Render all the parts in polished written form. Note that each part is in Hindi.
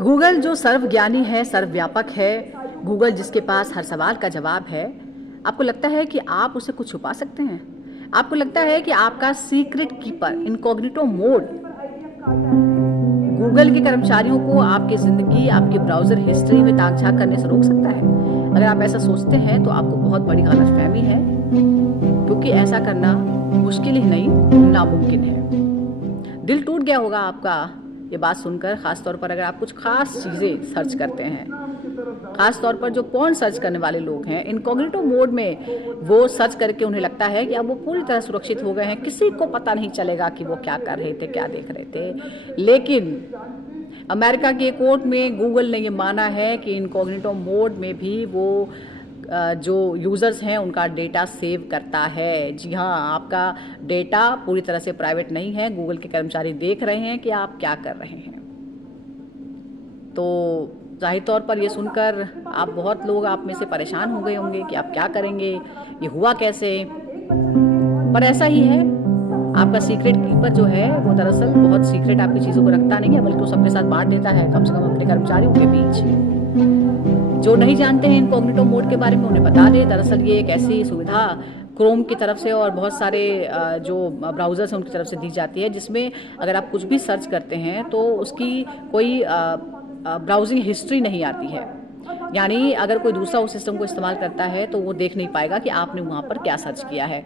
गूगल जो सर्वज्ञानी है, सर्वव्यापक है, गूगल जिसके पास हर सवाल का जवाब है, आपको लगता है कि आप उसे कुछ छुपा सकते हैं? आपको लगता है कि आपका secret keeper incognito mode Google के कर्मचारियों को आपकी ज़िंदगी, आपके ब्राउज़र हिस्ट्री में ताक झाँक करने से रोक सकता है? अगर आप ऐसा सोचते हैं तो आपको बहुत बड़ी गलतफहमी है, क्योंकि ऐसा करना मुश्किल ही नहीं, नामुमकिन है। दिल टूट गया होगा आपका ये बात सुनकर, ख़ास तौर पर अगर आप कुछ ख़ास चीज़ें सर्च करते हैं। ख़ास तौर पर जो पोर्न सर्च करने वाले लोग हैं, इनकॉग्निटो मोड में वो सर्च करके उन्हें लगता है कि अब वो पूरी तरह सुरक्षित हो गए हैं, किसी को पता नहीं चलेगा कि वो क्या कर रहे थे, क्या देख रहे थे। लेकिन अमेरिका के कोर्ट में गूगल ने ये माना है कि इनकॉग्निटो मोड में भी वो जो यूज़र्स हैं उनका डेटा सेव करता है। जी हाँ, आपका डेटा पूरी तरह से प्राइवेट नहीं है, गूगल के कर्मचारी देख रहे हैं कि आप क्या कर रहे हैं। तो ज़ाहिर तौर पर ये सुनकर बहुत लोग आप में से परेशान हो गए होंगे कि आप क्या करेंगे, ये हुआ कैसे। पर ऐसा ही है, आपका सीक्रेट कीपर जो है वो दरअसल बहुत सीक्रेट आपकी चीज़ों को रखता नहीं है, बल्कि वो सबके साथ बांट देता है, कम से कम अपने कर्मचारियों के बीच। जो नहीं जानते हैं इनकॉग्निटो मोड के बारे में उन्हें बता दें, दरअसल ये एक ऐसी सुविधा क्रोम की तरफ से और बहुत सारे जो ब्राउज़र्स हैं उनकी तरफ से दी जाती है, जिसमें अगर आप कुछ भी सर्च करते हैं तो उसकी कोई ब्राउजिंग हिस्ट्री नहीं आती है। यानी अगर कोई दूसरा उस सिस्टम को इस्तेमाल करता है तो वो देख नहीं पाएगा कि आपने वहाँ पर क्या सर्च किया है।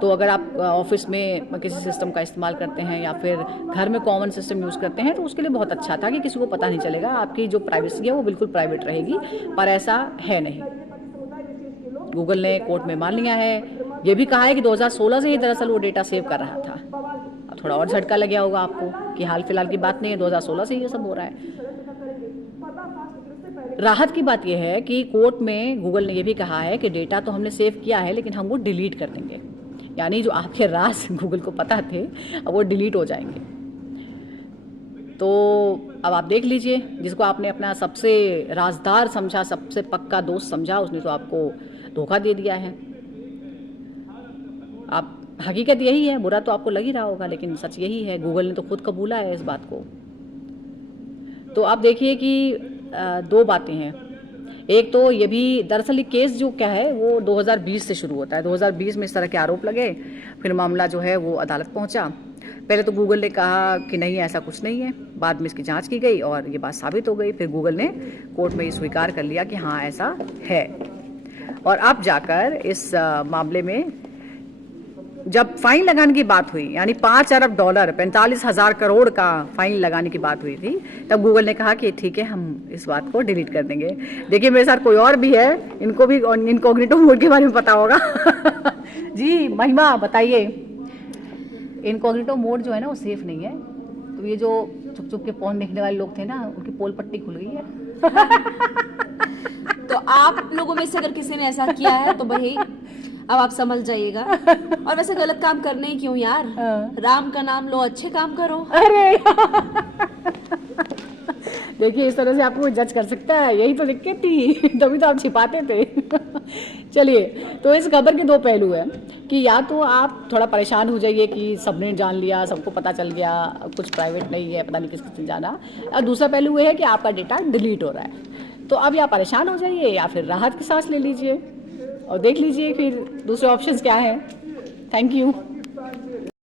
तो अगर आप ऑफिस में किसी सिस्टम का इस्तेमाल करते हैं या फिर घर में कॉमन सिस्टम यूज़ करते हैं तो उसके लिए बहुत अच्छा था कि किसी को पता नहीं चलेगा, आपकी जो प्राइवेसी है वो बिल्कुल प्राइवेट रहेगी, पर ऐसा है नहीं। गूगल ने कोर्ट में मान लिया है, ये भी कहा है कि 2016 से ही दरअसल वो डेटा सेव कर रहा था। अब थोड़ा और झटका लग गया होगा आपको कि हाल फिलहाल की बात नहीं है, 2016 से ये सब हो रहा है। राहत की बात यह है कि कोर्ट में गूगल ने यह भी कहा है कि डेटा तो हमने सेव किया है लेकिन हम वो डिलीट कर देंगे, यानी जो आपके राज गूगल को पता थे अब वो डिलीट हो जाएंगे। तो अब आप देख लीजिए, जिसको आपने अपना सबसे राजदार समझा, सबसे पक्का दोस्त समझा, उसने तो आपको धोखा दे दिया है। आप हकीकत यही है, बुरा तो आपको लग ही रहा होगा लेकिन सच यही है, गूगल ने तो खुद कबूला है इस बात को। तो आप देखिए कि दो बातें हैं। एक तो ये भी दरअसल ये केस जो क्या है वो 2020 से शुरू होता है। 2020 में इस तरह के आरोप लगे, फिर मामला जो है वो अदालत पहुंचा। पहले तो गूगल ने कहा कि नहीं ऐसा कुछ नहीं है, बाद में इसकी जांच की गई और ये बात साबित हो गई। फिर गूगल ने कोर्ट में ये स्वीकार कर लिया कि हाँ ऐसा है। और अब जाकर इस मामले में जब फाइन लगाने की बात हुई, यानी $5 अरब 45,000 करोड़ का फाइन लगाने की बात हुई थी, तब गूगल ने कहा कि ठीक है हम इस बात को डिलीट कर देंगे। देखिए मेरे साथ कोई और भी है, इनको भी इनकॉग्निटो मोड के बारे में पता होगा। जी महिमा बताइए। इनकॉग्निटो मोड जो है ना वो सेफ नहीं है, तो ये जो चुप चुप के पोर्न देखने वाले लोग थे ना उनकी पोल पट्टी खुल गई है। तो आप लोगों में से अगर किसी ने ऐसा किया है तो भाई अब आप समझ जाइएगा। और वैसे गलत काम करने ही क्यों यार, राम का नाम लो, अच्छे काम करो। अरे देखिए इस तरह से आपको जज कर सकता है, यही तो दिक्कत थी, तभी तो आप छिपाते थे। चलिए, तो इस खबर के दो पहलू हैं कि या तो आप थोड़ा परेशान हो जाइए कि सबने जान लिया, सबको पता चल गया, कुछ प्राइवेट नहीं है, पता नहीं किस किसने जाना। और दूसरा पहलू ये है कि आपका डेटा डिलीट हो रहा है। तो अब या परेशान हो जाइए या फिर राहत की सांस ले लीजिए और देख लीजिए फिर दूसरे ऑप्शंस क्या है। Thank you.